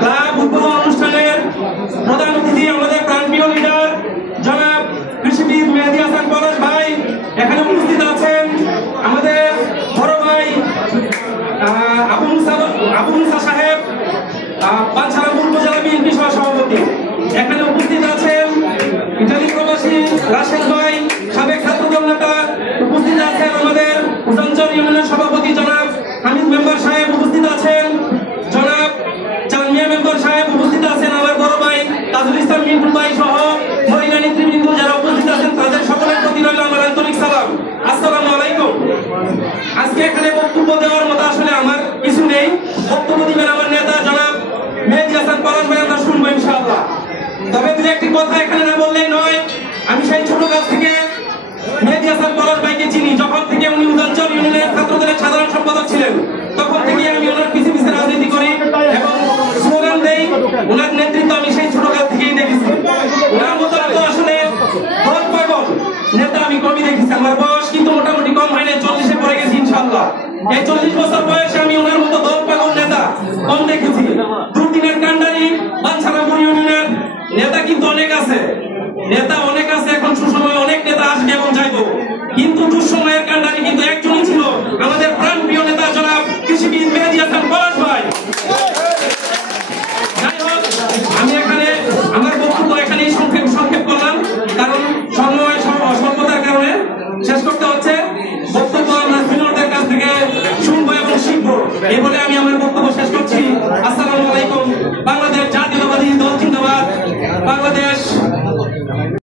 Club উদ্বোধন অনুষ্ঠানের প্রধান অতিথি আমাদের প্রাণপ্রিয় লিডার জনাব কৃষিবিদ মেহেদী হাসান পলাশ ভাই এখানে উপস্থিত আছেন। আমাদের বড় ভাই আবু মুসা সাহেব বাঞ্ছারামপুর উপজেলা বিএনপি সভাপতি এখানে উপস্থিত আছেন। ইটালি প্রবাসী রাশেদ ভাই সাবেক ছাত্রদল নেতা উপস্থিত আছেন। আমাদের উজাঞ্চল ইউনিয়নের সভাপতি জনাব হামিদ মেম্বার সাহেব উপস্থিত আছেন। জনাব চানমিয়া মেম্বার সাহেব উপস্থিত আছেন। আমার বড় ভাই তাজুল ইসলাম মিন্টু ভাই সহ মহিলা নেতৃবৃন্দ যারা উপস্থিত আছেন তাদের সকলের প্রতি রইল আমার আন্তরিক সালাম। আসসালামু আলাইকুম। আজকে এখানে বক্তব্য দেওয়ার মতো আসলে আমার কিছু নেই। বক্তব্য দিবেন আমার নেতা জনাব মেহেদী হাসান পলাশ ভাই, আমরা শুনবো ইনশাআল্লাহ। তবে দু একটি কথা এখানে না বললেই নয়। আমি সেই ছোট কাল থেকে মেহেদী হাসান পলাশ ভাইকে চিনি। যখন থেকে উনি উজাঞ্চল ইউনিয়নের ছাত্রদলের সাধারণ সম্পাদক ছিলেন তখন থেকে আমি ওনার পিছে পিছে রাজনীতি করি এবং স্লোগান দেই। ওনার নেতৃত্ব আমি সেই ছোট কাল থেকেই দেখেছি। ওনার মতো আসলে ভোট পাগল নেতা আমি কমই দেখেছি। আমার বয়স কিন্তু মোটামুটি কম হয় না, 40-এ পড়ে গেছি ইনশাআল্লাহ। এই 40 বছর বয়সে আমি ওনার মতো দল পাগল নেতা কম দেখেছি। দুর্দিনের কান্ডারি বাঞ্ছারামপুর ইউনিয়নের নেতা কিন্তু অনেক আছে, এখন সুসময়ে অনেক নেতা আসবে এবং যাইব, কিন্তু দুঃসময়ের কান্ডারি কিন্তু একজনই ছিল আমাদের